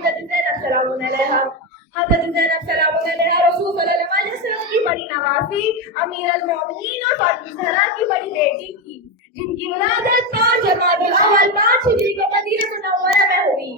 حضرت زینب سلام علیہا. حضرت زینب سلام علیہا رسول صلی اللہ علیہ وسلم کی بڑی نواسی امیر المومنین اور فاطمہ زہرا کی بڑی بیٹی تھی، جن کی ولادت 5 جمادی الاول 5 ہجری کو مدینہ منورہ میں ہوئی.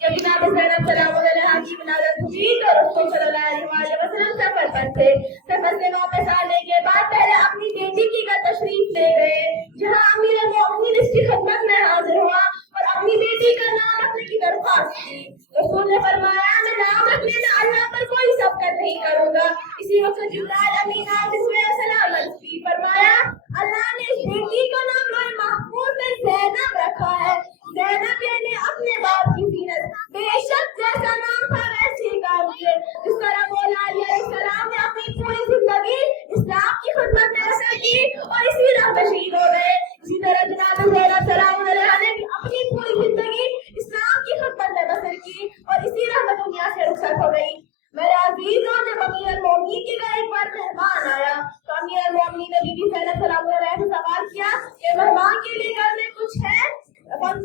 جب جناب زینب سلام علیہا کی ولادت ہوئی تو رسول صلی اللہ علیہ وسلم سفر پر تھے. سفر سے واپس آنے کے بعد پہلے اپنی بیٹی کی گھر تشریف لے گئے، جہاں امیر المومنین اس کی خدمت میں حاضر ہوا اور اپنی بیٹی کا نام رکھنے کی درخواست کی. رسول نے فرمایا میں نام رکھنے میں اللہ پر کوئی سبقت نہیں کروں گا. اسی وقت جبرائیل امین علیہ السلام کی فرمایا اللہ نے اس بیٹی کا نام لوح محفوظ میں زینب رکھا ہے. زینب یعنی اپنے باپ کی زینت. بے شک جیسا نام تھا ویسے ہی کام کیے. اس طرح مولا علی علیہ السلام نے اپنی پوری زندگی اسلام کی خدمت میں بسر کی اور اسی راہ پہ شہید ہو گئے. اسی طرح جناب زینب سلام علیہا نے بھی اپنی پوری زندگی اسلام کی خدمت میں بسر کی اور اسی راہ میں دنیا سے رخصت ہو گئی. میرے عزیزوں نے امیر المومنین کے گھر ایک بار مہمان آیا تو امیر المومنین نے بی بی زینب سلام علیہا سے سوال کیا کہ مہمان کے لیے گھر میں کچھ ہے؟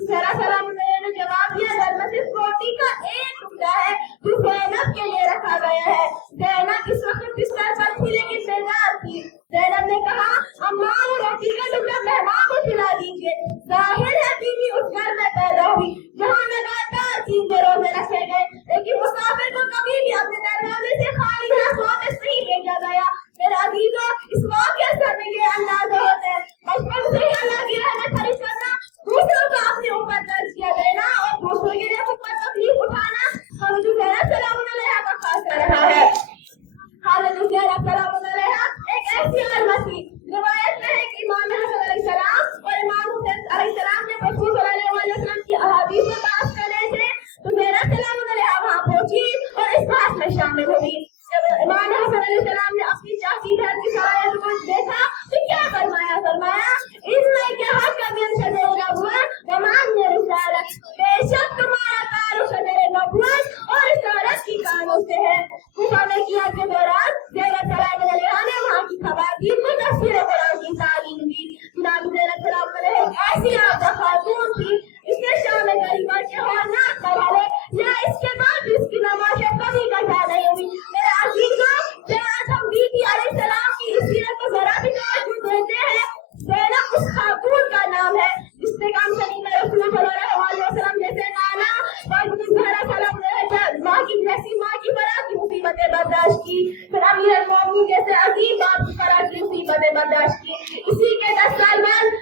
زہرا سلام علیہا نے جواب دیا گھر میں صرف روٹی کا ایک ٹکڑا ہے جو زینب کے لیے رکھا گیا ہے. زینب اس وقت بستر پر تھی لیکن بیدار تھی. زینب نے کہا اماں وہ روٹی کا ٹکڑا مہمان کو کھلا دیجیے. ظاہر ہے بیوی اس گھر میں پیدا ہوئی جہاں لگاتار 3 روزے رکھے گئے، لیکن مسافر کو کبھی بھی اپنے دروازے سے خالی ہاتھ واپس نہیں بھیجا گیا. میرے عزیزوں اس واقعے سے ہمیں یہ اندازہ ہوتا ہے بچپن سے ہی اللہ کی رحمت خرید کرنا، دوسروں کو اپنے اوپر درج کیا دینا اور دوسروں کے لیے اوپر تکلیف اٹھانا حضرت زینب سلام علیہا کا خاصہ رہا ہے. حضرت زینب سلام علیہا ایک ایسی عالمہ تھی. روایت میں ہے کہ امام حسن علیہ السلام اور امام حسین علیہ السلام نے رسول صلی اللہ علیہ وسلم کی احادیث میں بات کر رہے تھے تو زینب سلام علیہا وہاں پہنچی اور اس بات میں شامل ہوئی. جب امام حسن علیہ السلام نے اپنی چاچی بہن کی سایہ کو دیکھا تو کیا فرمایا اس میں کیا حق من شجر نبوت ومان رسالت. بے شک تمہارا تعلق شجر نبوت اور رسالت کی کانوں سے ہے. کوفہ میں کیا کے دوران زینب سلام علیہا نے وہاں کی خواتین کو تفسیر قرآن کی تعلیم دی. جناب زینب سلام علیہا ایسی آبدہ خاتون تھی اس نے شام غریبہ کے حالات کرالے یا اس کے بعد اس کی نماز کبھی قضا نہیں ہوئی. میرے عزیزوں جب ہم بی بی علیہ السلام کی اس سیرت کو ذرا بھی توجہ دیتے ہیں، زینب اس خاتون کا نام ہے جس نے کام شریف میں رسول صلی اللہ علیہ وسلم جیسے نانا فاطمہ زہرا سلام علیہا ماں کی جیسی ماں کی برا کی مصیبتیں برداشت کی، پھر امیر المومنین جیسے عظیم باپ کی برا کی مصیبتیں برداشت کی. اسی کے 10 سال بعد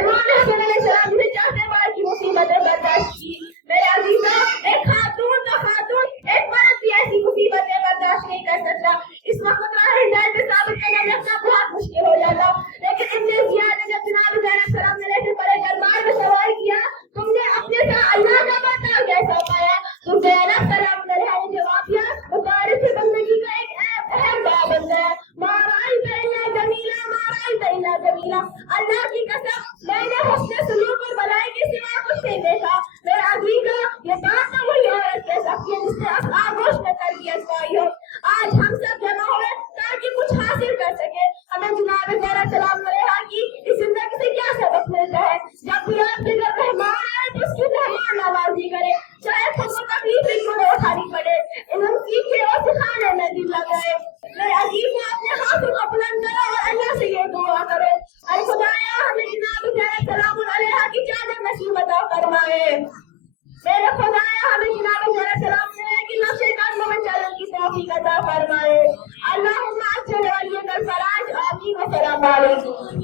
امام حسن علیہ السلام نے چاہتے بار کی مصیبتیں برداشت کی. میرے عزیزوں ایک خاتون تو خاتون ایک مرد بھی ایسی مصیبتیں برداشت نہیں کر سکتا. اس وقت راہ ہدایت میں ثابت کرنا رکھنا بہت مشکل ہو جاتا. لیکن ابن زیاد نے جب جناب زینب سلام علیہ سے بڑے دربار میں سوال کیا تم نے اپنے ساتھ اللہ کا بندہ کیسا پایا تو زینب سلام علیہ نے جواب دیا بطور سے بندگی کا ایک اہم پابند ہے. مارائی تینا جمیلا مارائی تینا جمیلا. اللہ کی قسم میں نے حسن سلوک اور بلائی کے سوا کچھ نہیں دیکھا. میرا عزیزہ یہ بات نہ وہی عورت کہہ سکتی ہے جس نے آگوش میں تربیت پائی ہو. آج ہم سب جمع ہوئے تاکہ کچھ حاصل کر سکے. ہمیں جناب زینب سلام علیہا کی اس زندگی سے کیا سبق ملتا ہے؟ جب بھی آپ کے گھر مہمان آئے تو اس کی مہمان نوازی کرے، چاہے خود کو تکلیف کیوں نہ اٹھانی پڑے. علم سیکھے اور سکھانے میں دل لگائے. میرے عزیز اپنے ہاتھوں کو بلند کرو اور اللہ سے یہ دعا کرو اے خدایا ہمیں جناب زینب سلام علیہا کی چادر نصیب عطا فرمائے. میرے خدایا ہمیں جناب زینب سلام علیہا کی نقش قدموں میں چلنے کی توفیق عطا فرمائے. اللہم اجل ولی الفراج آمین و سلام علیکم.